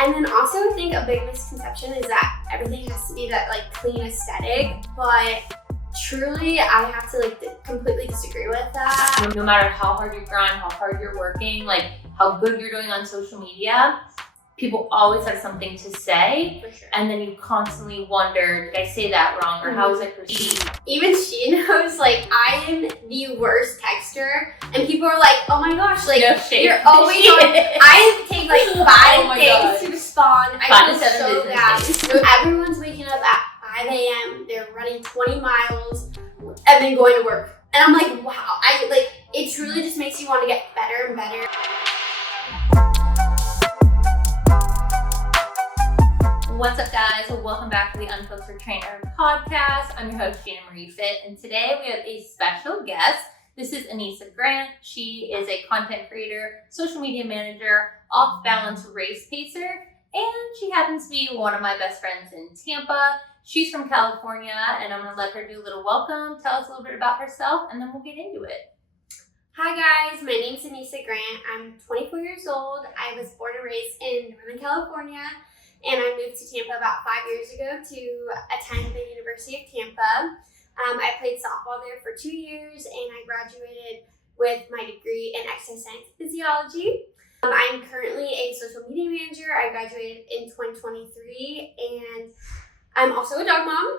And then also I think a big misconception is that everything has to be that like clean aesthetic, but truly I have to like completely disagree with that. No matter how hard you grind, how hard you're working, like how good you're doing on social media, people always have something to say. For sure. And then you constantly wonder, did I say that wrong, or how was I perceived? Even she knows, like, I am the worst texter, and people are like, oh my gosh, like, No shade. you're always on. I take like 5 days God. to respond. 5 I to feel 7 so business bad. days. So everyone's waking up at 5 a.m., they're running 20 miles, and then going to work. And I'm like, wow, it truly just makes you want to get better and better. What's up, guys? Welcome back to the Unfiltered Trainer podcast. I'm your host, GinaMarieFit, and today we have a special guest. This is Anyssa Grant. She is a content creator, social media manager, off-balance race pacer, and she happens to be one of my best friends in Tampa. She's from California, and I'm going to let her do a little welcome, tell us a little bit about herself, and then we'll get into it. Hi guys, my name's Anyssa Grant. I'm 24 years old. I was born and raised in Northern California. And I moved to Tampa about 5 years ago to attend the University of Tampa. I played softball there for 2 years, and I graduated with my degree in exercise science and physiology. I'm currently a social media manager. I graduated in 2023, and I'm also a dog mom.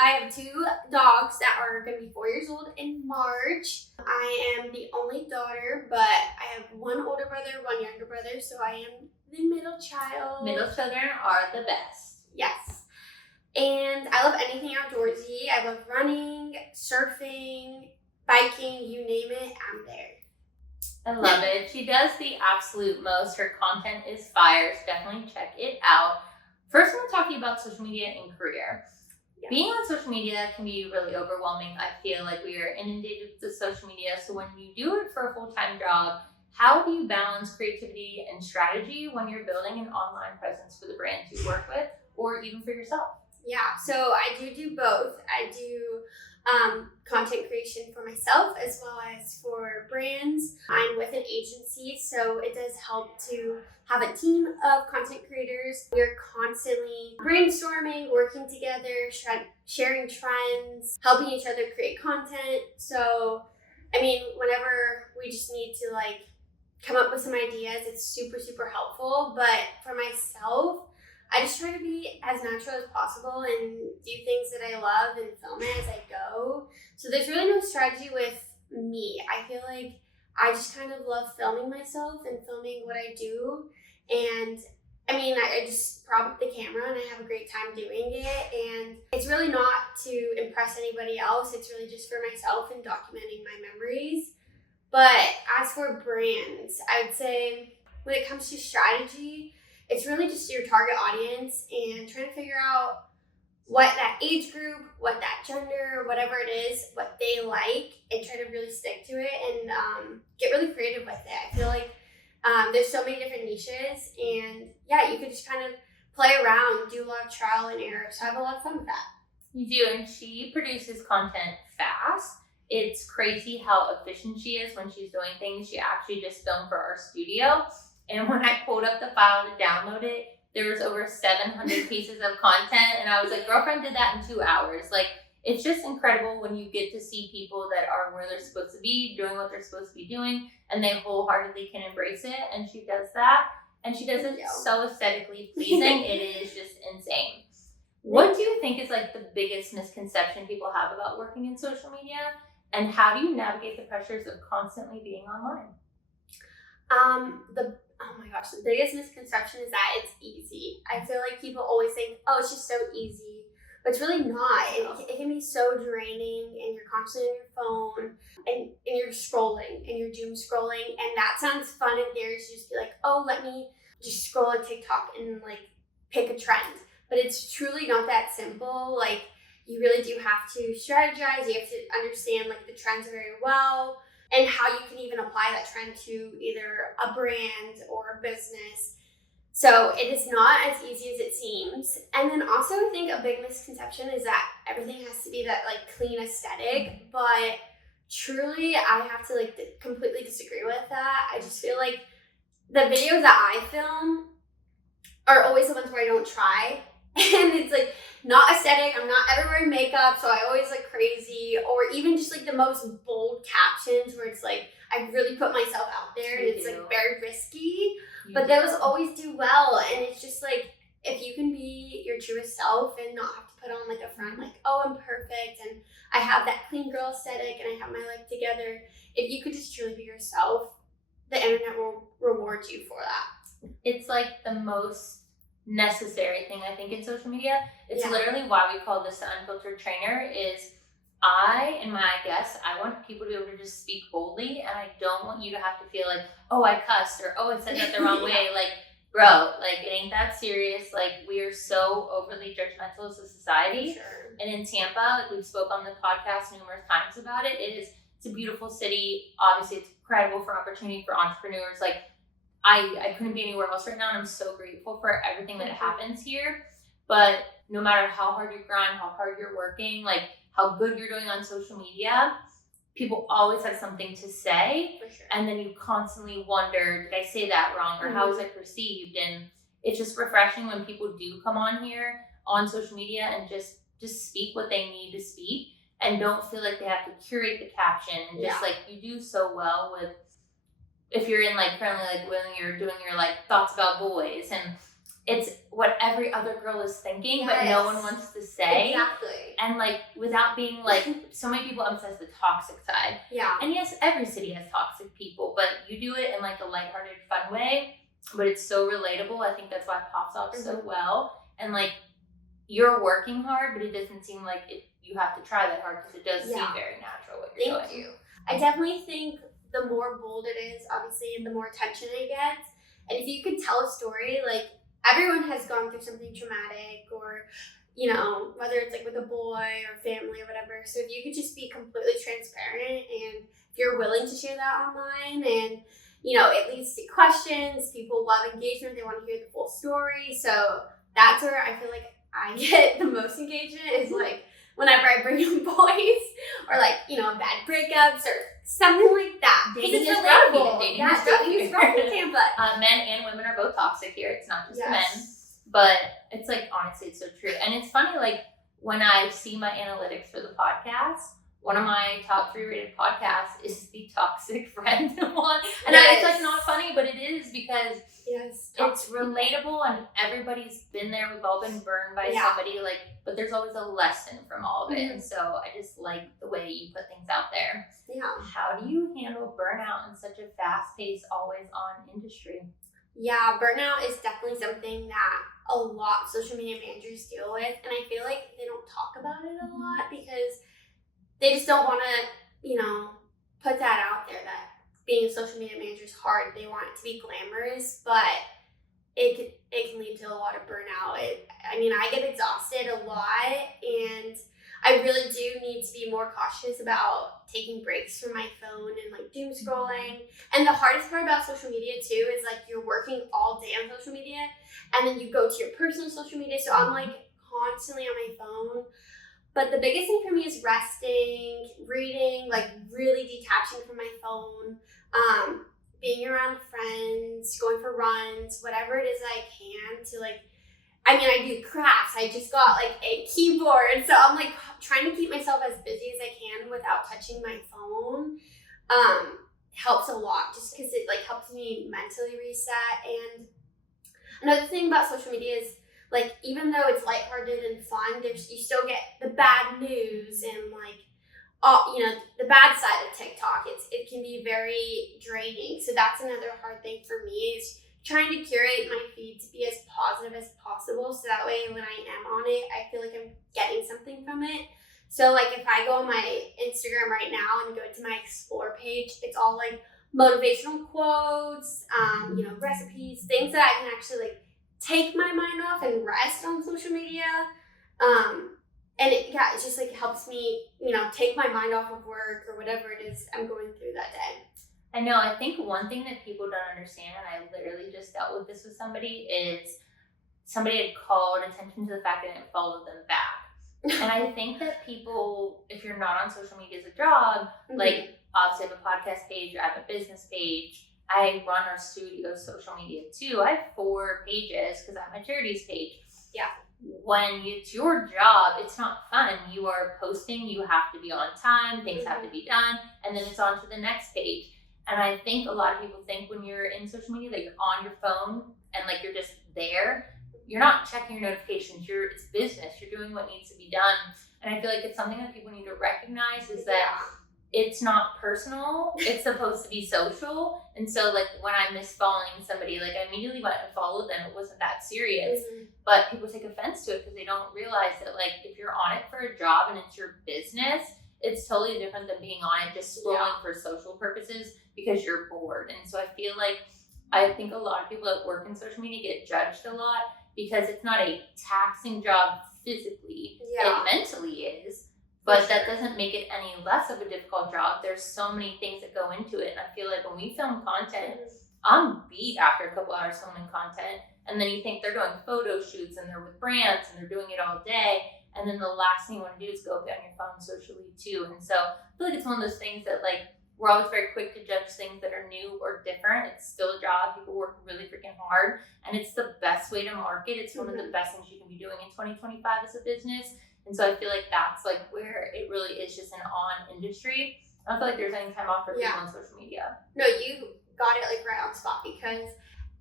I have 2 dogs that are going to be 4 years old in March. I am the only daughter, but I have 1 older brother, 1 younger brother, so I am the middle child. Middle children are the best. Yes. And I love anything outdoorsy. I love running, surfing, biking, you name it, I'm there. I love it. She does the absolute most. Her content is fire, so definitely check it out. First, I'm going to talk to you about social media and career. Yeah. Being on social media can be really overwhelming. I feel like we are inundated with social media, so when you do it for a full-time job, how do you balance creativity and strategy when you're building an online presence for the brands you work with or even for yourself? Yeah, so I do both. I do content creation for myself as well as for brands. I'm with an agency, so it does help to have a team of content creators. We're constantly brainstorming, working together, sharing trends, helping each other create content. So, I mean, whenever we just need to come up with some ideas, it's super, super helpful. But for myself, I just try to be as natural as possible and do things that I love and film it as I go. So there's really no strategy with me. I feel like I just kind of love filming myself and filming what I do. And I mean, I just prop up the camera and I have a great time doing it. And it's really not to impress anybody else. It's really just for myself and documenting my memories. But as for brands, I would say when it comes to strategy, it's really just your target audience and trying to figure out what that age group, what that gender, whatever it is, what they like, and try to really stick to it and get really creative with it. I feel like there's so many different niches, and yeah, you could just kind of play around, do a lot of trial and error. So I have a lot of fun with that. You do, and she produces content fast. It's crazy how efficient she is when she's doing things. She actually just filmed for our studio. And when I pulled up the file to download it, there was over 700 pieces of content. And I was like, girlfriend did that in 2 hours. Like, it's just incredible when you get to see people that are where they're supposed to be, doing what they're supposed to be doing, and they wholeheartedly can embrace it. And she does that. And she does it so aesthetically pleasing. It is just insane. What do you think is the biggest misconception people have about working in social media? And how do you navigate the pressures of constantly being online? Oh my gosh, the biggest misconception is that it's easy. I feel like people always think, oh, it's just so easy. But it's really not. It can be so draining, and you're constantly on your phone, and you're scrolling, and you're doom scrolling. And that sounds fun in theory to just be like, oh, let me just scroll a TikTok and pick a trend. But it's truly not that simple. You really do have to strategize. You have to understand the trends very well and how you can even apply that trend to either a brand or a business. So it is not as easy as it seems. And then also I think a big misconception is that everything has to be that clean aesthetic, but truly I have to completely disagree with that. I just feel like the videos that I film are always the ones where I don't try. And it's like not aesthetic. I'm not ever wearing makeup, so I always look crazy. Or even just like the most bold captions where it's like I really put myself out there and it's like very risky. But those always do well. And it's just like if you can be your truest self and not have to put on like a front like, oh, I'm perfect and I have that clean girl aesthetic and I have my life together. If you could just truly be yourself, the internet will reward you for that. It's like the most necessary thing I think in social media. It's Yeah. literally why we call this the Unfiltered Trainer. Is I want people to be able to just speak boldly, and I don't want you to have to feel like, oh, I cussed, or oh, I said that the wrong way. Like, bro, like it ain't that serious. Like, we are so overly judgmental as a society. Sure. And in Tampa, like we've spoke on the podcast numerous times about it, it's a beautiful city. Obviously, it's incredible for opportunity for entrepreneurs. Like, I couldn't be anywhere else right now, and I'm so grateful for everything that happens here. But no matter how hard you grind, how hard you're working, like how good you're doing on social media, people always have something to say. For sure. And then you constantly wonder, did I say that wrong, or how was I perceived? And it's just refreshing when people do come on here on social media and just speak what they need to speak and don't feel like they have to curate the caption. And just like you do so well with, if you're in like currently like when you're doing your like thoughts about boys, and it's what every other girl is thinking, but no one wants to say. Exactly. And like without being like, so many people emphasize the toxic side. Yeah. And yes, every city has toxic people, but you do it in like a lighthearted, fun way. But it's so relatable. I think that's why it pops off so well. And like you're working hard, but it doesn't seem like you have to try that hard, because it does seem very natural what you're doing. Thank you. I definitely think the more bold it is, obviously, and the more attention it gets. And if you could tell a story, like everyone has gone through something traumatic, or, you know, whether it's like with a boy or family or whatever. So if you could just be completely transparent, and if you're willing to share that online, and, you know, it leads to questions, people love engagement, they want to hear the full story. So that's where I feel like I get the most engagement, is like whenever I bring in boys, or like, you know, bad breakups or something like that. Dating It's is rough. relatable. Dating Yeah, is rough dating is here. rough in Tampa. Men and women are both toxic here. It's not just the men. Yes. But it's like, honestly, it's so true. And it's funny, like when I see my analytics for the podcast, one of my top 3 rated podcasts is the toxic friend one. And it's like not funny, but it is, because it's relatable and everybody's been there. We've all been burned by somebody, like, but there's always a lesson from all of it. And so I just like the way you put things out there. Yeah. How do you handle burnout in such a fast-paced, always-on industry? Yeah, burnout is definitely something that a lot of social media managers deal with. And I feel like they don't talk about it a lot, because they just don't want to, you know, put that out there that being a social media manager is hard. They want it to be glamorous, but it can lead to a lot of burnout. I get exhausted a lot, and I really do need to be more cautious about taking breaks from my phone and like doom scrolling. And the hardest part about social media too is like you're working all day on social media, and then you go to your personal social media. So I'm like constantly on my phone. But the biggest thing for me is resting, reading, like really detaching from my phone, being around friends, going for runs, whatever it is I can to like, I do crafts. I just got like a keyboard. So I'm like trying to keep myself as busy as I can without touching my phone. Helps a lot, just because it like helps me mentally reset. And another thing about social media is, like, even though it's lighthearted and fun, you still get the bad news and like, the bad side of TikTok. It can be very draining. So that's another hard thing for me, is trying to curate my feed to be as positive as possible. So that way when I am on it, I feel like I'm getting something from it. So like if I go on my Instagram right now and go to my explore page, it's all like motivational quotes, recipes, things that I can actually like take my mind off and rest on social media. And it just like helps me, take my mind off of work or whatever it is I'm going through that day. I know. I think one thing that people don't understand, and I literally just dealt with this with somebody, is somebody had called attention to the fact that I didn't follow them back. And I think that people, if you're not on social media as a job, like obviously I have a podcast page, I have a business page, I run our studio's social media too. I have 4 pages because I have my charities page. Yeah. When it's your job, it's not fun. You are posting, you have to be on time, things have to be done, and then it's on to the next page. And I think a lot of people think when you're in social media that you're on your phone and like you're just there. You're not checking your notifications. It's business. You're doing what needs to be done. And I feel like it's something that people need to recognize is that it's not personal. It's supposed to be social. And so like when I miss following somebody, like I immediately went and followed them. It wasn't that serious. But people take offense to it because they don't realize that like if you're on it for a job and it's your business, it's totally different than being on it just scrolling for social purposes because you're bored. And so I think a lot of people that work in social media get judged a lot because it's not a taxing job physically. It mentally is. But that doesn't make it any less of a difficult job. There's so many things that go into it. And I feel like when we film content, I'm beat after a couple hours filming content. And then you think they're doing photo shoots and they're with brands and they're doing it all day. And then the last thing you want to do is go be on your phone socially too. And so I feel like it's one of those things that like we're always very quick to judge things that are new or different. It's still a job. People work really freaking hard. And it's the best way to market. It's one of the best things you can be doing in 2025 as a business. And so I feel like that's like where it really is just an on industry. I don't feel like there's any time off for people on social media. No, you got it like right on spot because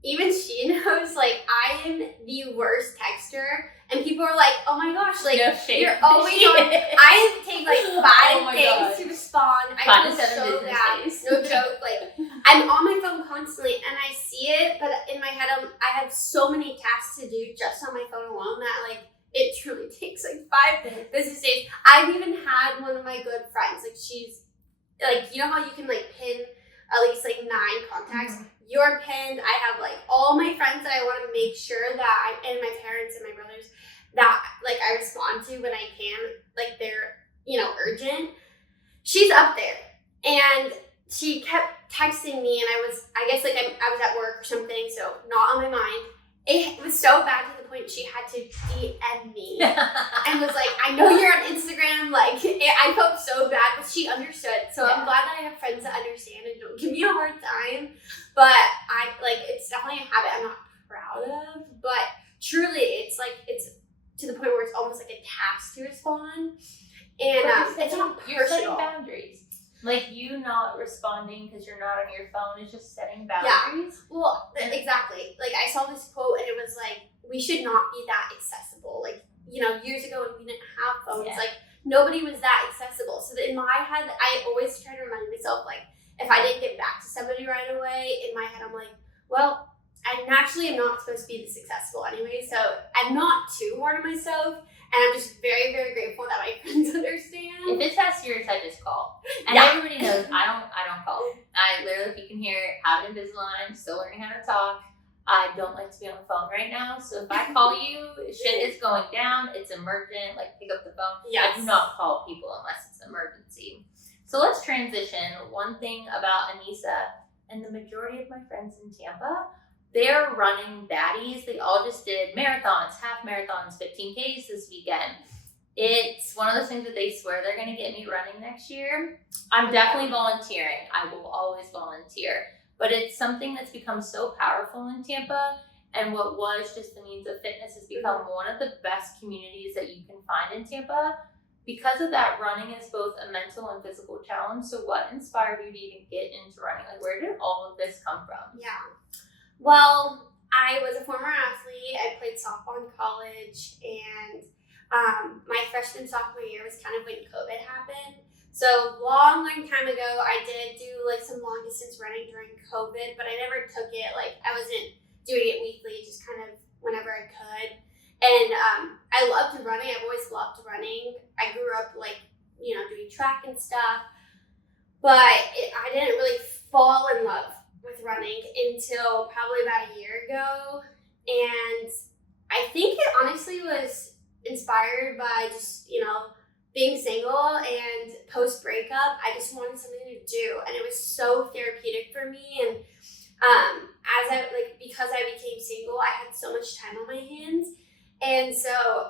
even she knows like I am the worst texter and people are like, oh my gosh, like you're always on. I take like 5 days to respond. I feel so bad. No joke. Like I'm on my phone constantly and I see it, but in my head I have so many tasks to do just on my phone alone that like it truly takes like 5 business days. I've even had one of my good friends, like she's like, you know how you can like pin at least like 9 contacts? You're pinned. I have like all my friends that I want to make sure that and my parents and my brothers that like I respond to when I can, like they're, urgent. She's up there. And she kept texting me and I guess like I was at work or something, so not on my mind. It was so bad to the point she had to DM me and was like, I know you're on Instagram. Like, I felt so bad, but she understood. So I'm glad that I have friends that understand and don't give me a hard time. But it's definitely a habit I'm not proud of. But truly, it's to the point where it's almost like a task to respond. And it's not personal. You're setting boundaries. Like you not responding because you're not on your phone is just setting boundaries. Yeah. Well, exactly. Like I saw this quote and it was like, we should not be that accessible. Like, years ago when we didn't have phones, like nobody was that accessible. So in my head, I always try to remind myself, like, if I didn't get back to somebody right away, in my head, I'm like, well, I naturally am not supposed to be this successful anyway. So I'm not too hard on myself. And I'm just very, very grateful that my friends understand. If it's that serious, I just call. And everybody knows I don't call. I literally, if you can hear it, have an Invisalign, still learning how to talk. I don't like to be on the phone right now. So if I call you, shit is going down, it's emergent, like pick up the phone. Yes. I do not call people unless it's an emergency. So let's transition. One thing about Anyssa and the majority of my friends in Tampa, they're running baddies. They all just did marathons, half marathons, 15Ks this weekend. It's one of those things that they swear they're going to get me running next year. I'm definitely volunteering. I will always volunteer. But it's something that's become so powerful in Tampa. And what was just the means of fitness has become one of the best communities that you can find in Tampa. Because of that, running is both a mental and physical challenge. So what inspired you to even get into running? Like, where did all of this come from? Yeah. Well, I was a former athlete. I played softball in college, and my freshman sophomore year was kind of when COVID happened. So long time ago, I did do like some long distance running during COVID, but I never took it. Like I wasn't doing it weekly, just kind of whenever I could. And I loved running. I've always loved running. I grew up doing track and stuff, but I didn't really fall in love with running until probably about a year ago. And I think it honestly was inspired by just, being single and post breakup. I just wanted something to do, and it was so therapeutic for me. And because I became single, I had so much time on my hands. And so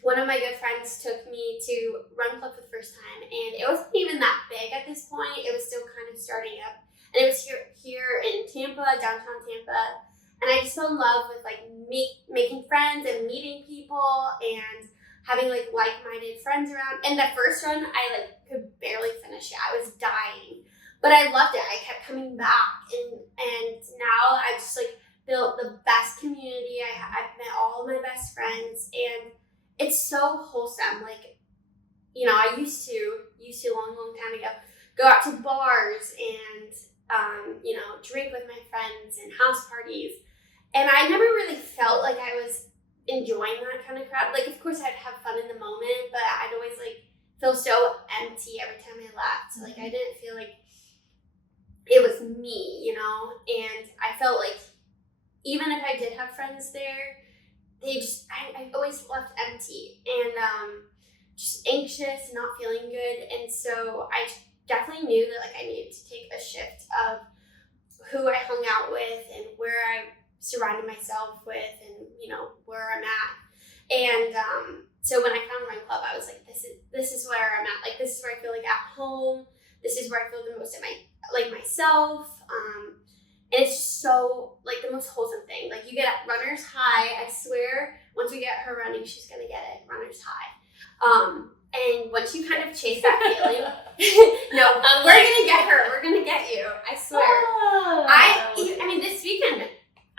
one of my good friends took me to Run Club for the first time, and it wasn't even that big at this point. It was still kind of starting up. And it was here in Tampa, downtown Tampa. And I just fell in love with like making friends and meeting people and having like like-minded friends around. And the first run, I like could barely finish it. I was dying, but I loved it. I kept coming back, and now I just like built the best community. I've met all of my best friends, and it's so wholesome. Like, you know, I used to a long time ago go out to bars and you know, drink with my friends and house parties, and I never really felt like I was enjoying that kind of crowd. Like, of course, I'd have fun in the moment, but I'd always like feel so empty every time I left. So, like, I didn't feel like it was me, you know. And I felt like even if I did have friends there, I always left empty and just anxious, not feeling good. And so I definitely knew that like I needed to take a shift of who I hung out with and where I surrounded myself with, and you know, where I'm at. And so when I found Run Club, I was like, this is where I'm at. Like, this is where I feel like at home. This is where I feel the most at myself. And it's just so like the most wholesome thing. Like, you get at runner's high. I swear, once we get her running, she's gonna get it, runner's high. And once you kind of chase that feeling, no, we're gonna get her. We're gonna get you. I swear. Oh. I mean, this weekend.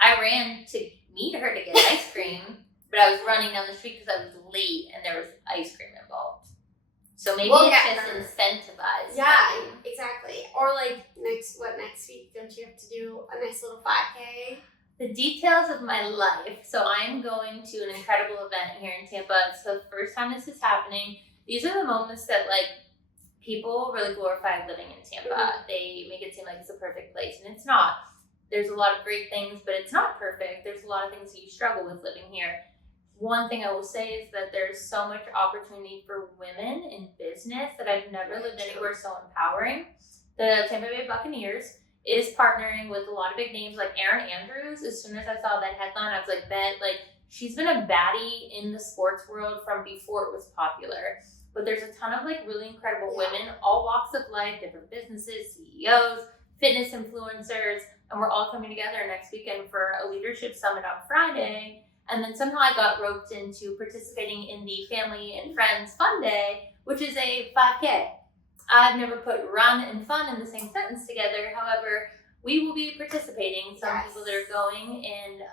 I ran to meet her to get ice cream, but I was running down the street because I was late and there was ice cream involved. So maybe it's just incentivized. Yeah, exactly. Or like next week, don't you have to do a nice little 5K? The details of my life. So I'm going to an incredible event here in Tampa. It's the first time this is happening. These are the moments that like people really glorify living in Tampa. Mm-hmm. They make it seem like it's a perfect place, and it's not. There's a lot of great things, but it's not perfect. There's a lot of things that you struggle with living here. One thing I will say is that there's so much opportunity for women in business that I've never lived anywhere so empowering. The Tampa Bay Buccaneers is partnering with a lot of big names like Erin Andrews. As soon as I saw that headline, I was like, she's been a baddie in the sports world from before it was popular. But there's a ton of like really incredible women, all walks of life, different businesses, CEOs, fitness influencers, and we're all coming together next weekend for a leadership summit on Friday. And then somehow I got roped into participating in the Family and Friends Fun Day, which is a 5K. I've never put run and fun in the same sentence together. However, we will be participating. Some people that are going, and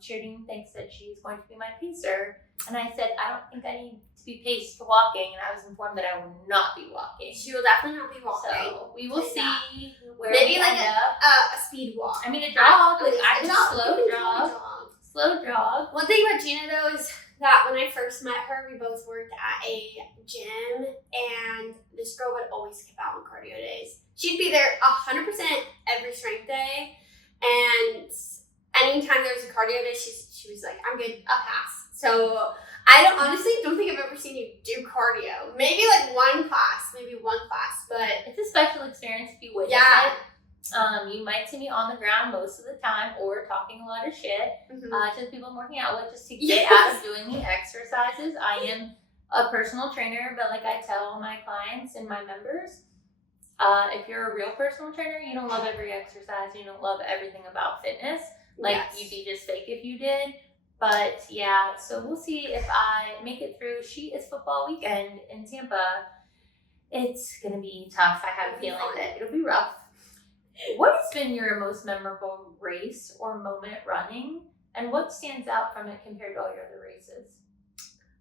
Sheridan thinks that she's going to be my pacer. And I said, I don't think I need to be paced to walking. And I was informed that I will not be walking. She will definitely not be walking. So we will see where maybe we like end up. A speed walk. I mean, a jog. Like I just slow jog. One thing about Gina though is that when I first met her, we both worked at a gym, and this girl would always skip out on cardio days. She'd be there 100% every strength day, and anytime there was a cardio day, she was like, I'm good, I'll pass. So I honestly don't think I've ever seen you do cardio. Maybe like one class, but it's a special experience if you witness it. You might see me on the ground most of the time or talking a lot of shit to the people I'm working out with just to get out of doing the exercises. I am a personal trainer, but like I tell my clients and my members, if you're a real personal trainer, you don't love every exercise. You don't love everything about fitness. Like you'd be just fake if you did. But yeah, so we'll see if I make it through. She is football weekend in Tampa. It's going to be tough. I have a feeling that it'll be rough. What has been your most memorable race or moment running, and what stands out from it compared to all your other races?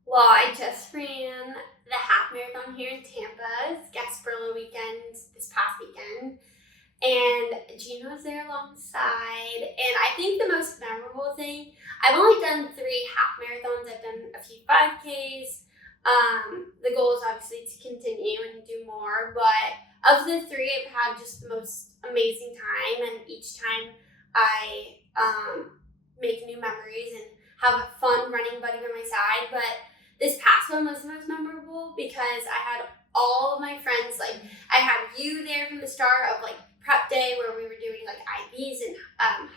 Well, I just ran the half marathon here in Tampa, Gasparilla weekend, this past weekend, and Gina was there alongside. And I think the most memorable thing, I've only done 3 half marathons. I've done a few 5Ks. The goal is obviously to continue and do more, but of the 3, I've had just the most amazing time, and each time I make new memories and have a fun running buddy by my side. But this past one was the most memorable because I had all of my friends, like I had you there from the start of like prep day where we were doing like IVs and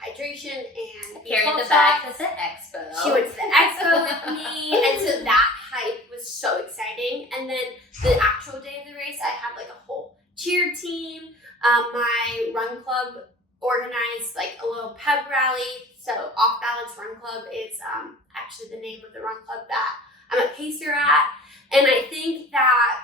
hydration and carried the bag to the expo. She went to the expo with me, and so that hype was so exciting. And then the actual day of the race, I had like a whole cheer team. My run run club organized like a little pep rally. So Off Balance Run Club is actually the name of the run club that I'm a pacer at. And I think that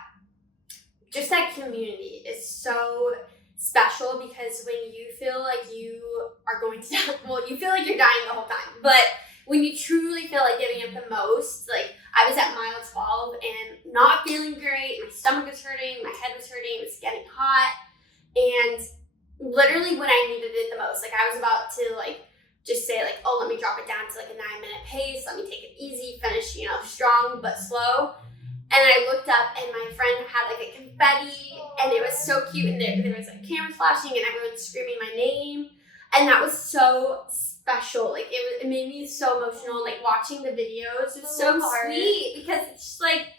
just that community is so special, because when you feel like you are going to die, well, you feel like you're dying the whole time, but when you truly feel like giving it the most, like I was at mile 12 and not feeling great, my stomach was hurting, my head was hurting, it was getting hot, and literally when I needed it the most, like I was about to like just say like, oh, let me drop it down to like a 9-minute pace, let me take it easy, finish, strong but slow. And I looked up and my friend had like a confetti and it was so cute, and there was like cameras flashing and everyone's screaming my name. And that was so special. Like it made me so emotional. Like watching the videos was so sweet, because it's just like,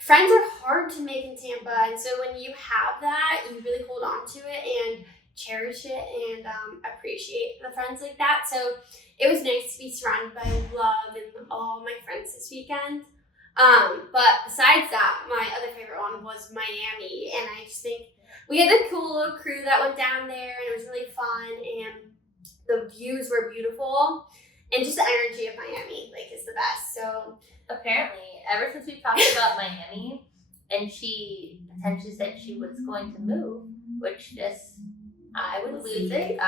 friends are hard to make in Tampa. And so when you have that, you really hold on to it and cherish it and appreciate the friends like that. So it was nice to be surrounded by love and all my friends this weekend. But besides that, my other favorite one was Miami, and I just think we had a cool little crew that went down there, and it was really fun, and the views were beautiful, and just the energy of Miami is the best. So apparently, ever since we talked about Miami, and she potentially said she was going to move, which just I would lose it.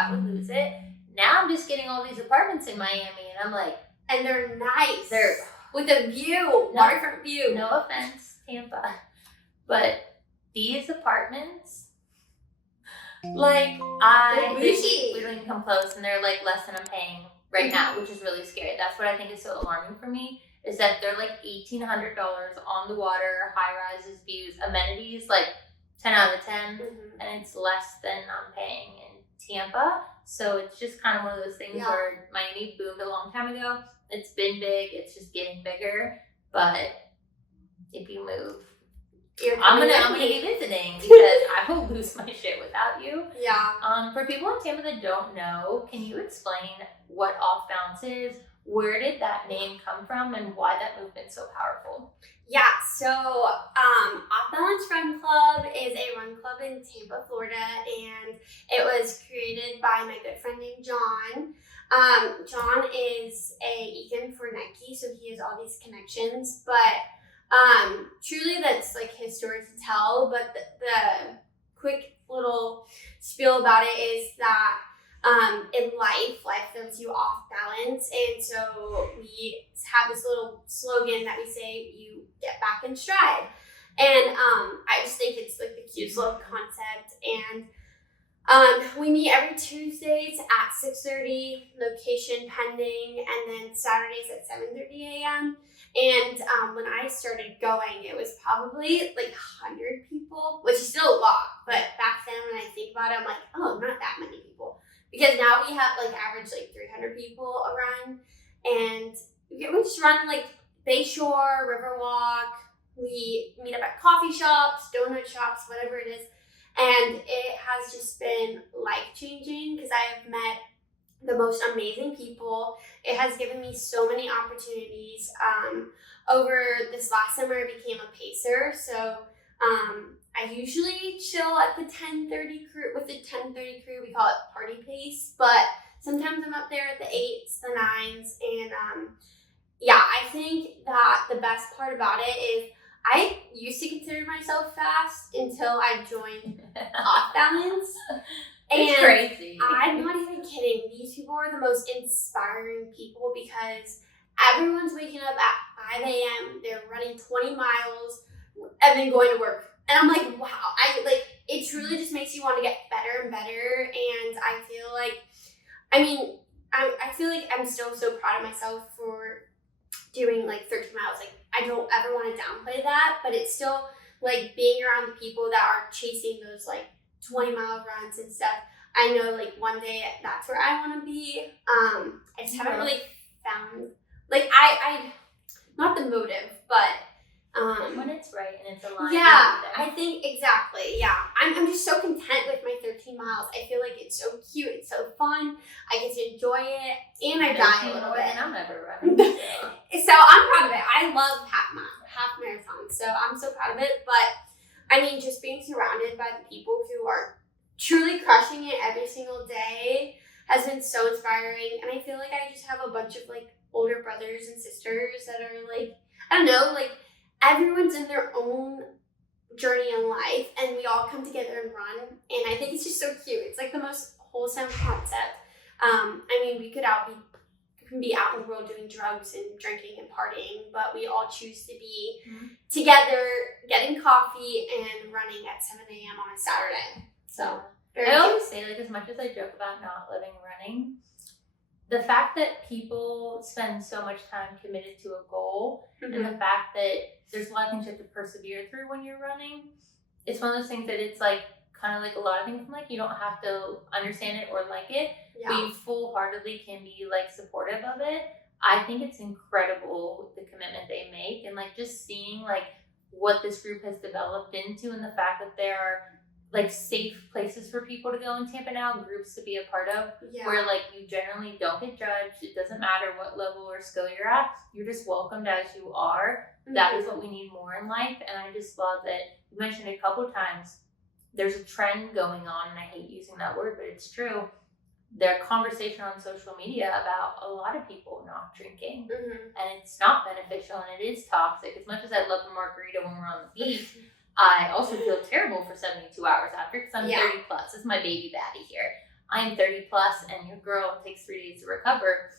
Now I'm just getting all these apartments in Miami, and I'm like, and they're nice. They're with a view, waterfront view. No offense, Tampa, but these apartments, we don't even come close, and they're like less than I'm paying right now, which is really scary. That's what I think is so alarming for me, is that they're like $1,800 on the water, high rises, views, amenities, like 10 out of 10, and it's less than I'm paying in Tampa. So it's just kind of one of those things where Miami boomed a long time ago. It's been big. It's just getting bigger. But if you move, I'm gonna be visiting, because I will lose my shit without you. Yeah. For people in Tampa that don't know, can you explain what Off Balance is? Where did that name come from, and why that movement's so powerful? Yeah, so Off Balance Run Club is a run club in Tampa, Florida, and it was created by my good friend named John. John is a Econ for Nike, so he has all these connections, but truly that's like his story to tell. But the quick little spiel about it is that in life throws you off balance, and so we have this little slogan that we say, you get back in stride. And I just think it's like the cutest little concept. And we meet every Tuesdays at 6:30, location pending, and then Saturdays at 7:30 a.m. And when I started going, it was probably like 100 people, which is still a lot, but back then when I think about it, I'm like, oh, not that many people. Because now we have average 300 people a run, and we just run Bayshore, Riverwalk. We meet up at coffee shops, donut shops, whatever it is. And it has just been life-changing, because I have met the most amazing people. It has given me so many opportunities. Over this last summer, I became a pacer. So I usually chill at the 10:30 crew. With the 10:30 crew, we call it party pace. But sometimes I'm up there at the 8s, the 9s. And I think that the best part about it is I used to consider myself fast until I joined Off Balance. It's crazy. I'm not even kidding. These people are the most inspiring people, because everyone's waking up at 5 a.m. They're running 20 miles and then going to work. And I'm like, wow. It truly just makes you want to get better and better. And I feel like, I feel like I'm still so proud of myself for doing 13 miles. I don't ever want to downplay that, but it's still being around the people that are chasing those 20-mile runs and stuff. I know one day that's where I want to be. I just haven't really found I not the motive, but when it's right and it's aligned. Yeah, I think exactly. Yeah, I'm just so content with my 13 miles. I feel like it's so cute, it's so fun. I get to enjoy it, and I die a little bit. And I'm never running. So I'm proud of it. I love half marathons, so I'm so proud of it. But just being surrounded by the people who are truly crushing it every single day has been so inspiring. And I feel like I just have a bunch of like older brothers and sisters that are like, I don't know, like everyone's in their own journey in life and we all come together and run. And I think it's just so cute. It's like the most wholesome concept. I mean, we could be out in the world doing drugs and drinking and partying, but we all choose to be together, getting coffee and running at 7 a.m. on a Saturday. So I always say, like, as much as I joke about not loving running, the fact that people spend so much time committed to a goal and the fact that there's a lot of things you have to persevere through when you're running, it's one of those things that it's like kind of like a lot of things in life, you don't have to understand it or like it, but you full-heartedly can be like supportive of it. I think it's incredible the commitment they make, and like just seeing like what this group has developed into, and the fact that there are like safe places for people to go in Tampa now, groups to be a part of, where like you generally don't get judged. It doesn't matter what level or skill you're at. You're just welcomed as you are. That is what we need more in life. And I just love that you mentioned a couple times, there's a trend going on, and I hate using that word, but it's true. There's conversation on social media about a lot of people not drinking, and it's not beneficial, and it is toxic. As much as I love a margarita when we're on the beach, I also feel terrible for 72 hours after, because I'm 30 plus. This is my baby baddie here. I am 30 plus, and your girl takes 3 days to recover.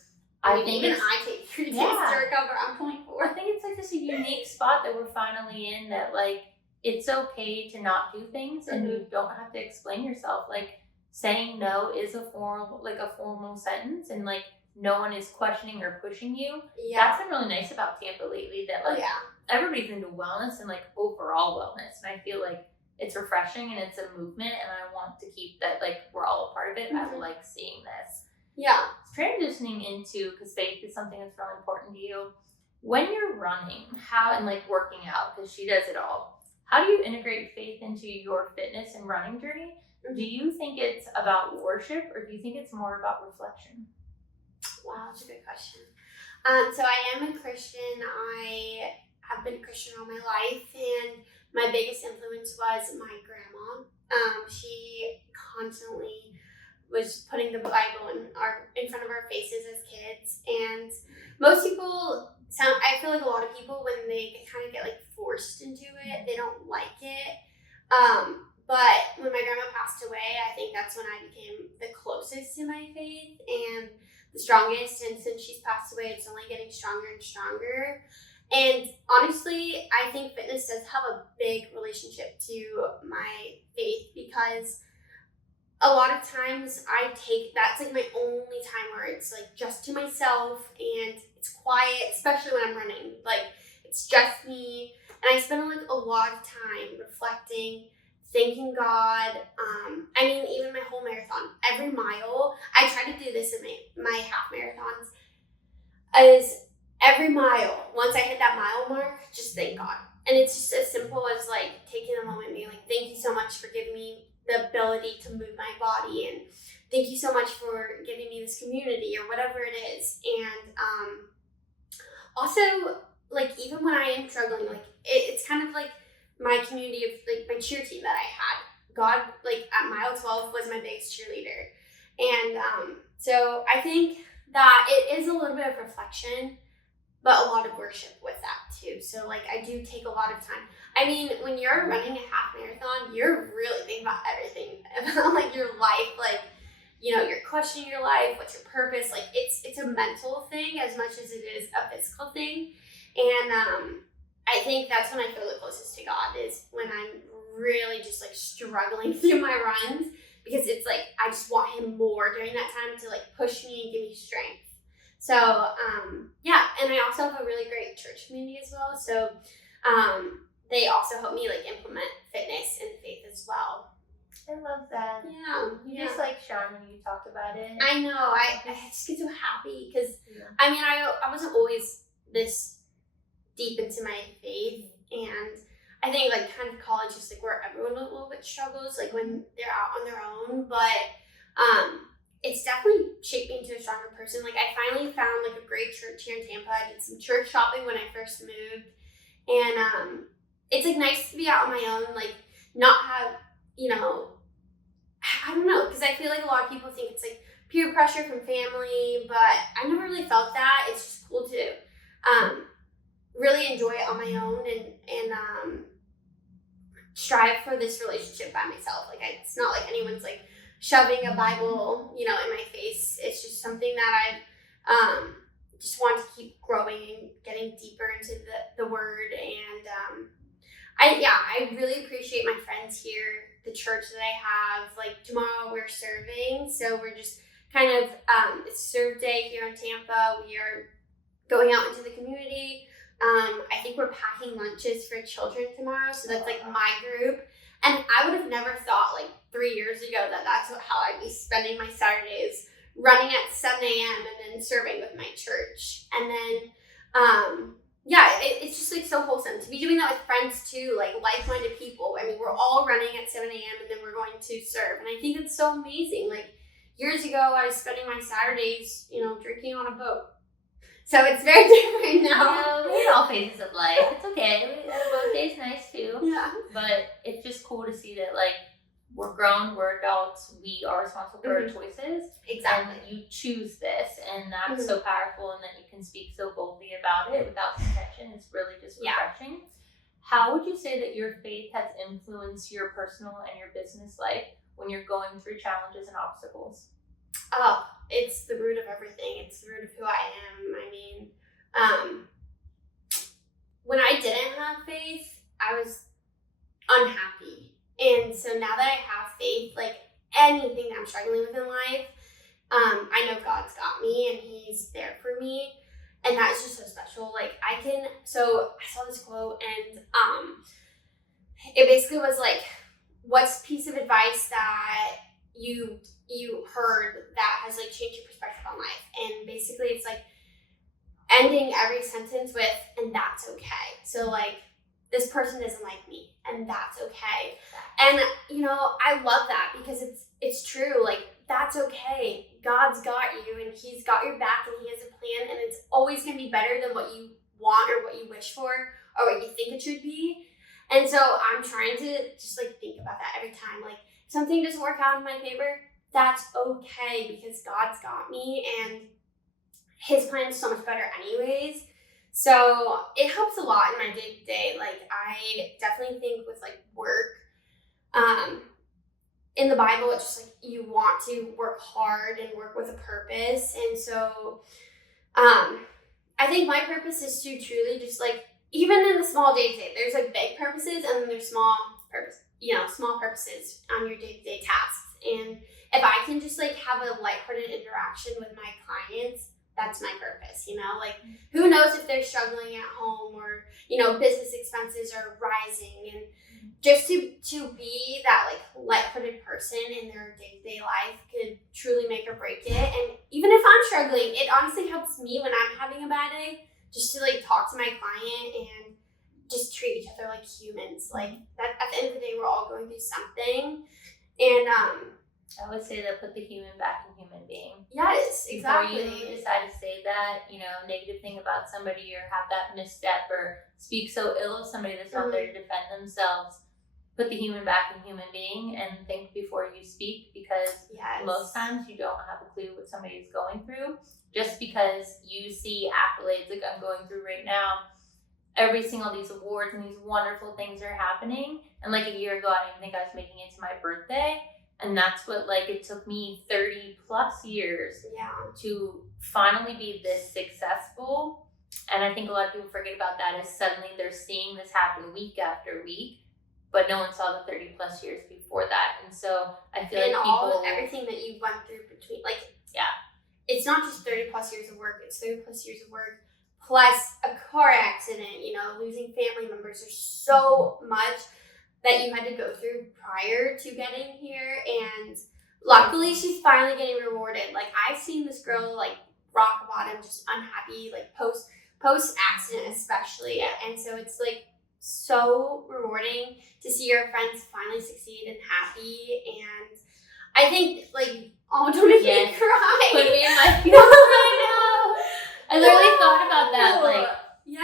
I take 3 days to recover. I'm 24. I think it's like this unique spot that we're finally in, that like it's okay to not do things, and you don't have to explain yourself. Like saying no is a formal sentence, and like no one is questioning or pushing you. That's been really nice about Tampa lately, that like everybody's into wellness and like overall wellness, and I feel like it's refreshing and it's a movement, and I want to keep that, like we're all a part of it. I like seeing this. Transitioning into, because faith is something that's really important to you, when you're running, how, and like working out, because she does it all, how do you integrate faith into your fitness and running journey? Do you think it's about worship, or do you think it's more about reflection? Wow, that's a good question. So I am a Christian. I have been a Christian all my life, and my biggest influence was my grandma. She constantly was putting the Bible in front of our faces as kids, and most people I feel like a lot of people, when they kind of get like forced into it, they don't like it. But when my grandma passed away, I think that's when I became the closest to my faith and the strongest. And since she's passed away, it's only getting stronger and stronger. And honestly, I think fitness does have a big relationship to my faith, because a lot of times that's like my only time where it's like just to myself and it's quiet, especially when I'm running. Like it's just me, and I spend like a lot of time reflecting, thanking God. I mean, even my whole marathon, every mile, I try to do this in my half marathons, is every mile, once I hit that mile mark, just thank God. And it's just as simple as like taking a moment and being like, thank you so much for giving me the ability to move my body, and thank you so much for giving me this community, or whatever it is. And also, like, even when I am struggling, like it's kind of like my community of like my cheer team that I had. God, like at mile 12, was my biggest cheerleader. And so I think that it is a little bit of reflection, but a lot of worship with that too. So like I do take a lot of time. I mean, when you're running a half marathon, you're really thinking about everything, about like your life, like, you know, you're questioning your life, what's your purpose? Like it's a mental thing as much as it is a physical thing. And I think that's when I feel the closest to God, is when I'm really just like struggling through my runs, because it's like I just want him more during that time to like push me and give me strength. So and I also have a really great church community as well. So they also help me like implement fitness and faith as well. I love that. You just like shine when you talk about it. I know. I just get so happy, because I mean I wasn't always this deep into my faith, and I think like kind of college is like where everyone a little bit struggles, like when they're out on their own. But it's definitely shaped me into a stronger person. Like I finally found like a great church here in Tampa. I did some church shopping when I first moved, and it's like nice to be out on my own, like not have, you know, I don't know, because I feel like a lot of people think it's like peer pressure from family, but I never really felt that. It's just cool to really enjoy it on my own and strive for this relationship by myself. Like it's not like anyone's like shoving a Bible, in my face. It's just something that I just want to keep growing and getting deeper into the word. And I really appreciate my friends here, the church that I have. Like tomorrow we're serving, so we're just kind of it's serve day here in Tampa. We are going out into the community. I think we're packing lunches for children tomorrow, so that's like my group. And I would have never thought like 3 years ago that that's how I'd be spending my Saturdays, running at 7 a.m. and then serving with my church. And then it's just like so wholesome to be doing that with friends too, like like-minded people. I mean, we're all running at 7 a.m. and then we're going to serve, and I think it's so amazing. Like years ago, I was spending my Saturdays, drinking on a boat. So it's very different now. We're in all phases of life. It's okay. A boat day's nice too. Yeah. But it's just cool to see that like we're grown, we're adults, we are responsible for our choices. Exactly. And you choose this, and that's so powerful, and that you can speak so boldly about it without protection. It's really just refreshing. How would you say that your faith has influenced your personal and your business life when you're going through challenges and obstacles? Oh, it's the root of everything. It's the root of who I am. I mean, when I didn't have faith, I was unhappy. And so now that I have faith, like anything that I'm struggling with in life, I know God's got me and He's there for me. And that's just so special. Like so I saw this quote, and it basically was like, what's a piece of advice that you heard that has like changed your perspective on life? And basically it's like ending every sentence with, and that's okay. So like, this person doesn't like me, and that's okay. And I love that, because it's true. Like, that's okay. God's got you, and He's got your back, and He has a plan, and it's always going to be better than what you want or what you wish for or what you think it should be. And so I'm trying to just like think about that every time. Like, if something doesn't work out in my favor, that's okay, because God's got me, and His plan is so much better anyways. So it helps a lot in my day-to-day. Like, I definitely think with like work, in the Bible, it's just like you want to work hard and work with a purpose. And so I think my purpose is to truly just like, even in the small day-to-day, there's like big purposes, and then there's small purposes on your day-to-day tasks. And if I can just like have a lighthearted interaction with my clients, that's my purpose. Like, who knows if they're struggling at home, or business expenses are rising, and just to be that like lighthearted person in their day-to-day life could truly make or break it. And even if I'm struggling, it honestly helps me when I'm having a bad day, just to like talk to my client and just treat each other like humans. Like, that at the end of the day, we're all going through something. And I would say that put the human back in human being. Yes, exactly. Before you decide to say that, negative thing about somebody, or have that misstep, or speak so ill of somebody that's not there to defend themselves, put the human back in human being and think before you speak, because most times you don't have a clue what somebody is going through. Just because you see accolades like I'm going through right now, every single these awards and these wonderful things are happening. And like a year ago, I didn't think I was making it to my birthday. And that's what, like, it took me 30 plus years to finally be this successful. And I think a lot of people forget about that, is suddenly they're seeing this happen week after week, but no one saw the 30 plus years before that. And so I feel everything that you went through between, like, it's not just 30 plus years of work, it's 30 plus years of work plus a car accident, losing family members. There's so much that you had to go through prior to getting here, and luckily she's finally getting rewarded. Like, I've seen this girl like rock bottom, just unhappy, like post accident especially, and so it's like so rewarding to see your friends finally succeed and happy. And I think like, oh, don't make me cry. Put me in my feelings right now. I literally thought about that. Like,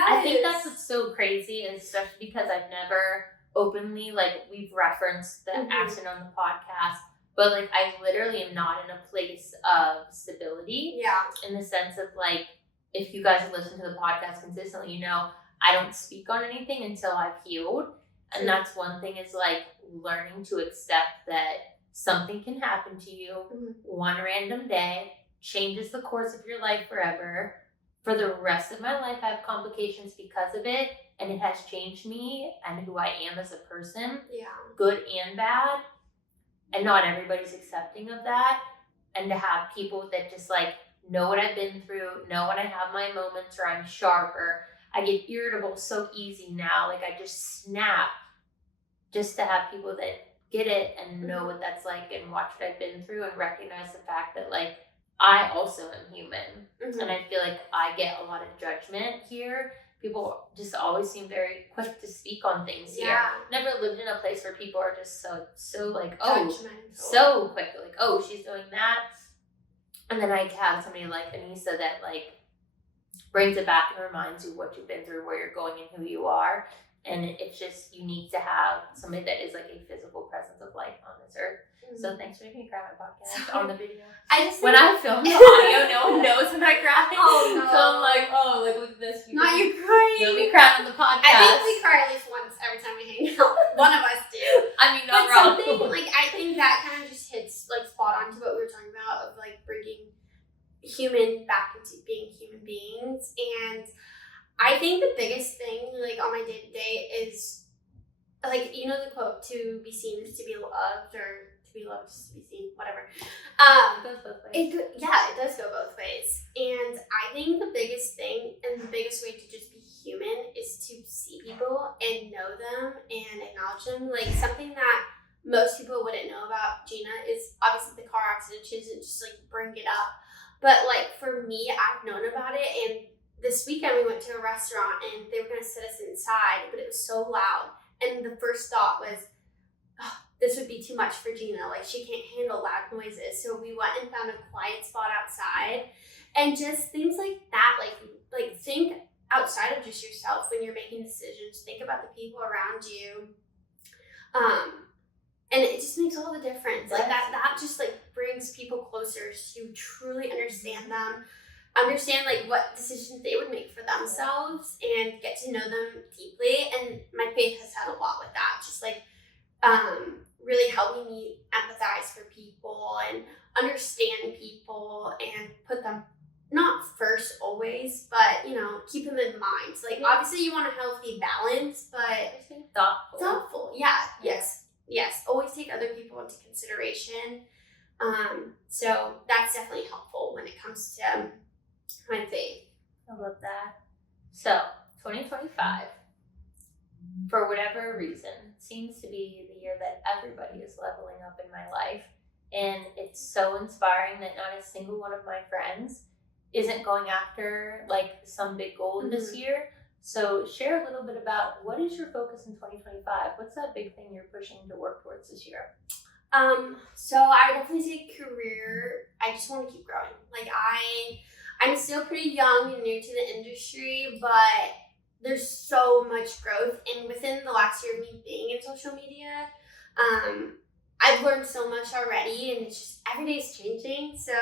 I think that's what's so crazy, especially because I've never openly, like, we've referenced the accident on the podcast, but like I literally am not in a place of stability. Yeah. In the sense of like, if you guys listen to the podcast consistently, you know I don't speak on anything until I've healed. And that's one thing, is like learning to accept that something can happen to you one random day, changes the course of your life forever. For the rest of my life, I have complications because of it, and it has changed me and who I am as a person, good and bad. And not everybody's accepting of that. And to have people that just like know what I've been through, know when I have my moments or I'm sharp or I get irritable so easy now, like I just snap. Just to have people that get it and know what that's like and watch what I've been through and recognize the fact that like I also am human. And I feel like I get a lot of judgment here. People just always seem very quick to speak on things here. Never lived in a place where people are just so like, so quick, like, oh, she's doing that. And then I have somebody like Anyssa that like brings it back and reminds you what you've been through, where you're going, and who you are. And it's just unique to have somebody that is like a physical presence of life on this earth. So thanks for making me cry on my podcast on the video. When I film the audio, no one knows when I cry. Oh no. So I'm like, oh, like look at this. Not you crying. You'll be crying on the podcast. I think we cry at least once every time we hang out. One of us do. I mean, not but wrong. Something like I think that kind of just hits like spot on to what we were talking about of like bringing human back into being human beings. And I think the biggest thing, like on my day-to-day, is like, you know the quote, to be seen is to be loved, or to be loved is to be seen, whatever. It goes both ways. It does go both ways. And I think the biggest thing and the biggest way to just be human is to see people and know them and acknowledge them. Like something that most people wouldn't know about Gina is obviously the car accident. She doesn't just like bring it up. But like for me, I've known about it, and this weekend we went to a restaurant and they were going to sit us inside, but it was so loud. And the first thought was, oh, this would be too much for Gina. Like she can't handle loud noises. So we went and found a quiet spot outside, and just things like that. Like think outside of just yourself when you're making decisions. Think about the people around you. And it just makes all the difference. Like that just like brings people closer to truly understand them. Understand like what decisions they would make for themselves and get to know them deeply. And my faith has had a lot with that. Just like really helping me empathize for people and understand people and put them not first always, but you know, keep them in mind. So, like obviously you want a healthy balance, but thoughtful. Yes. Always take other people into consideration. So that's definitely helpful when it comes to my faith. I love that. So 2025, for whatever reason, seems to be the year that everybody is leveling up in my life. And it's so inspiring that not a single one of my friends isn't going after like some big goal this year. So share a little bit about what is your focus in 2025? What's that big thing you're pushing to work towards this year? So I would definitely say career. I just want to keep growing. Like I'm still pretty young and new to the industry, but there's so much growth. And within the last year of me being in social media, I've learned so much already, and it's just every day is changing. So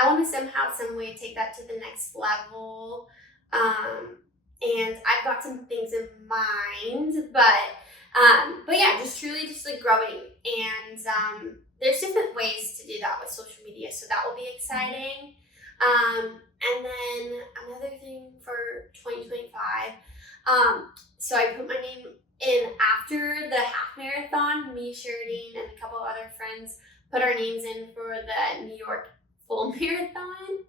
I want to somehow, some way take that to the next level. And I've got some things in mind, but yeah, just truly just like growing. And there's different ways to do that with social media, so that will be exciting. And then another thing for 2025, so I put my name in after the half marathon. Me, Sheridan, and a couple other friends put our names in for the New York full marathon.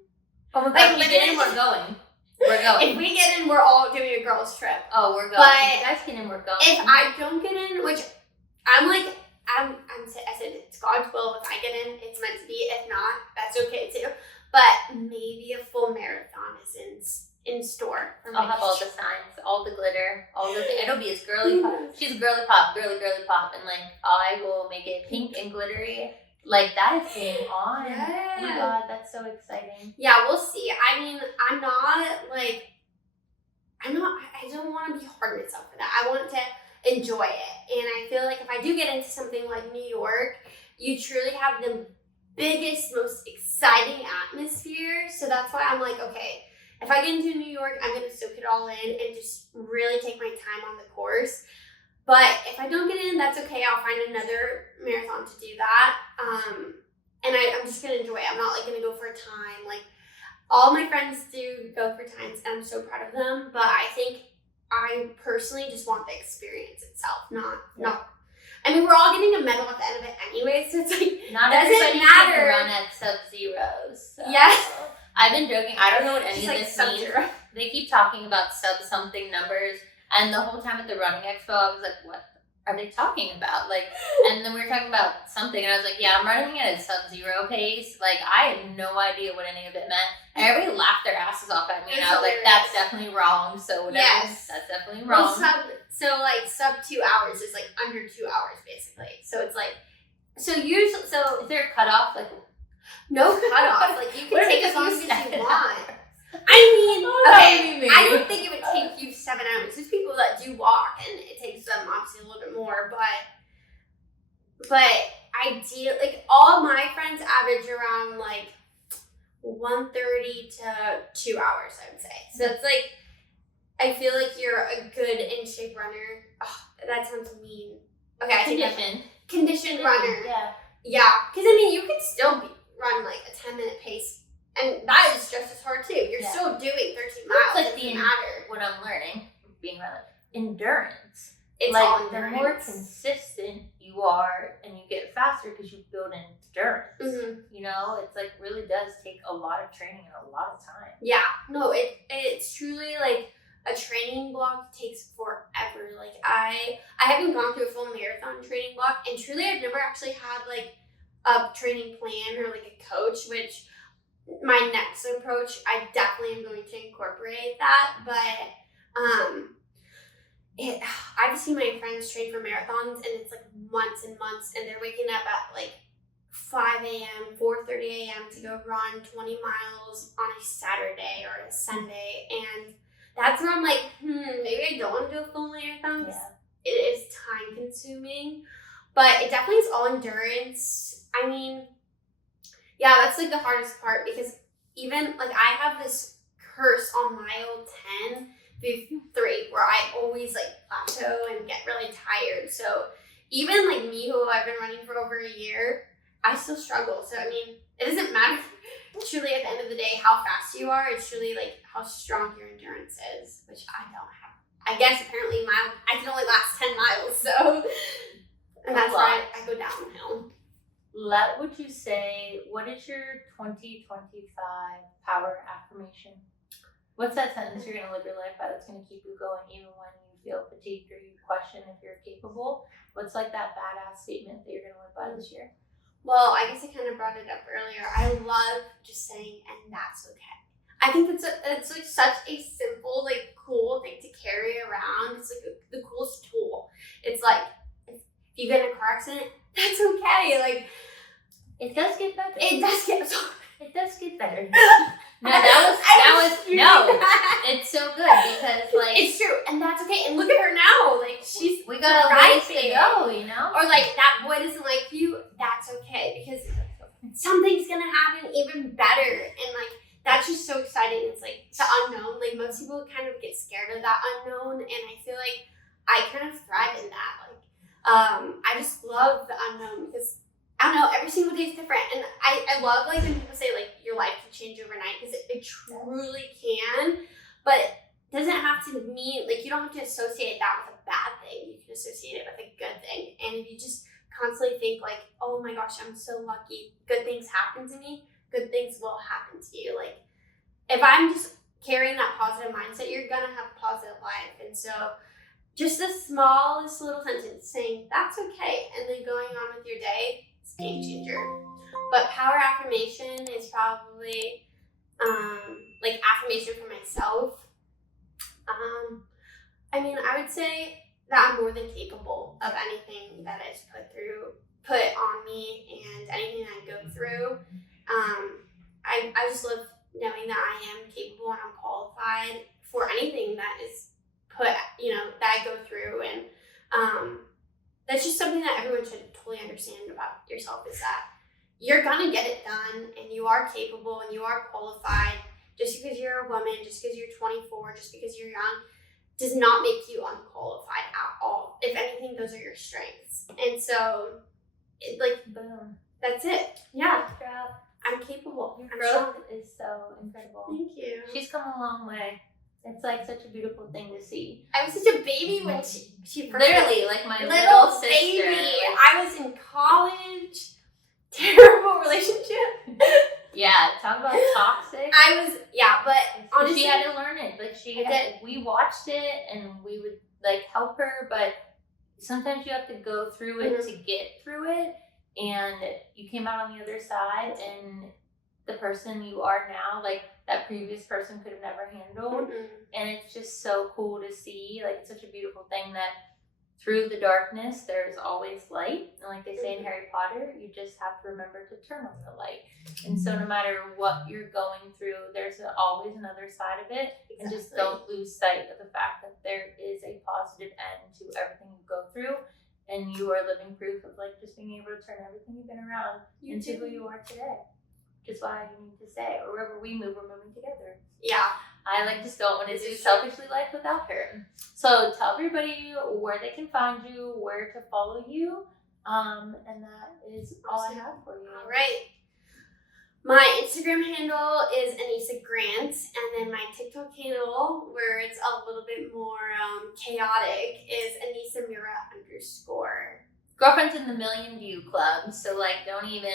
Oh my god, if we get in, we're going. We're going. If we get in, we're all doing a girls' trip. Oh, we're going. But if you guys get in, we're going. If I don't get in, which I said it's God's will. If I get in, it's meant to be. If not, that's okay too. But maybe a full marathon is in store. I'll have all the signs, all the glitter, all the things. It'll be as girly pop. She's a girly pop, girly pop, and like I will make it pink and glittery. Like that is being on. Yeah. Oh my god, that's so exciting. Yeah, we'll see. I mean, I don't want to be hard on myself for that. I want to enjoy it. And I feel like if I do get into something like New York, you truly have the biggest, most exciting atmosphere. So that's why I'm like, okay, if I get into New York, I'm going to soak it all in and just really take my time on the course. But if I don't get in, that's okay. I'll find another marathon to do that. And I'm just going to enjoy it. I'm not like going to go for a time. Like all my friends do go for times and I'm so proud of them. But I think I personally just want the experience itself, not. I mean, we're all getting a medal at the end of it anyway, so it's like, not doesn't everybody matter. can run at sub-zeros. So. Yes. I've been joking. I don't know what any Just of like this sub-zero. means. They keep talking about sub-something numbers, and the whole time at the running expo, I was like, what are they talking about? Like, and then we were talking about something, and I was like, yeah, I'm running at a sub-zero pace. Like, I had no idea what any of it meant. And everybody laughed their asses off at me, and I was like, that's definitely wrong. So whatever, yes. That's definitely wrong. Well, sub 2 hours is like under 2 hours basically. So it's like, so usually, so is there a cutoff? Like, no cutoff. Like you can take as long as you want. I mean, okay, I don't think it would take you 7 hours. There's people that do walk, and it takes them obviously a little bit more. But ideal, like all my friends average around like 1:30 to 2 hours, I would say. So it's like, I feel like you're a good in shape runner. Oh, that sounds mean. Okay, I take that. Conditioned runner. Yeah, because I mean, you could still run like a 10-minute pace. And that is just as hard too. You're still doing 13 miles. It's like it doesn't matter. What I'm learning, being around endurance. It's like all endurance. The more consistent you are, and you get faster because you build endurance. Mm-hmm. You know, it's like really does take a lot of training and a lot of time. Yeah, no, it's truly like a training block takes forever. Like I haven't gone through a full marathon training block, and truly I've never actually had like a training plan or like a coach, which my next approach, I definitely am going to incorporate that. But I've seen my friends train for marathons, and it's like months and months, and they're waking up at like 5 a.m., 4:30 a.m. to go run 20 miles on a Saturday or a Sunday. And that's where I'm like, maybe I don't want to do a full marathon. Yeah. It is time consuming, but it definitely is all endurance. I mean, yeah, that's like the hardest part, because even like I have this curse on mile 10 through 3 where I always like plateau and get really tired. So even like me, who I've been running for over a year, I still struggle. So I mean, it doesn't matter truly at the end of the day how fast you are. It's truly like how strong your endurance is, which I don't have. I guess apparently I can only last 10 miles. So, and that's why I go downhill. What would you say, what is your 2025 power affirmation? What's that sentence you're going to live your life by that's going to keep you going even when you feel fatigued or you question if you're capable? What's like that badass statement that you're going to live by this year? Well, I guess I kind of brought it up earlier. I love just saying, and that's okay. I think it's like such a simple, like cool thing to carry around. It's like the coolest tool. It's like, if you get in a car accident, that's okay. Like, it does get better. It does get better. No, that was no. It's so good because like it's true, and that's okay. And look at her now, like we got a ways to go, you know. Or like that boy doesn't like you. That's okay, because something's gonna happen even better, and like that's just so exciting. It's like the unknown. Like most people kind of get scared of that unknown, and I feel like I kind of thrive in that. Like I just love the unknown because I don't know, every single day is different. And I love like when people say like your life can change overnight, because it truly can, but it doesn't have to mean, like you don't have to associate that with a bad thing. You can associate it with a good thing. And if you just constantly think like, oh my gosh, I'm so lucky, good things happen to me, good things will happen to you. Like if I'm just carrying that positive mindset, you're gonna have a positive life. And so just the smallest little sentence saying that's okay, and then going on with your day, game changer. But power affirmation is probably like affirmation for myself. I mean, I would say that I'm more than capable of anything that is put on me and anything that I go through. I just love knowing that I am capable and I'm qualified for anything that is put, that I go through, and that's just something that everyone should fully understand about yourself is that you're gonna get it done, and you are capable, and you are qualified. Just because you're a woman, just because you're 24, just because you're young, does not make you unqualified at all. If anything, those are your strengths. And so, boom. That's it. Yeah. Drop. I'm capable. Your I'm growth strong. is so incredible. Thank you. She's come a long way. It's like such a beautiful thing to see. I was such a baby when she first Literally, like my little sister. baby. Like, I was in college. Terrible relationship. yeah, talk about toxic. But honestly, she had to learn it. Like we watched it and we would like help her, but sometimes you have to go through it to get through it. And you came out on the other side, and the person you are now, like that previous person could have never handled. And it's just so cool to see. Like, it's such a beautiful thing that through the darkness, there's always light. And like they say in Harry Potter, you just have to remember to turn on the light. And so no matter what you're going through, there's always another side of it. Exactly. And just don't lose sight of the fact that there is a positive end to everything you go through. And you are living proof of like just being able to turn everything you've been around into who you are today. Which is why you need to say, or wherever we move, we're moving together. Yeah. I like just don't want to do selfishly life without her. So tell everybody where they can find you, where to follow you, and that is all I have for you. All right. My Instagram handle is Anyssa Grant, and then my TikTok handle, where it's a little bit more chaotic, is AnyssaMira_. Girlfriend's in the Million View Club, so like don't even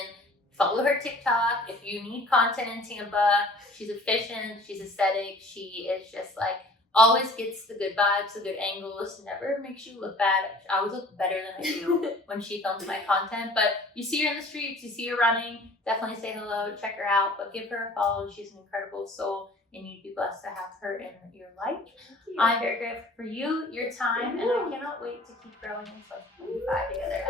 follow her TikTok. If you need content in Tampa, she's efficient, she's aesthetic, she is just like always gets the good vibes, the good angles, never makes you look bad. I always look better than I do when she films my content. But you see her in the streets, you see her running, definitely say hello, check her out, but give her a follow. She's an incredible soul, and you'd be blessed to have her in your life. I'm very grateful for you, your time, and I cannot wait to keep growing in 2025 together.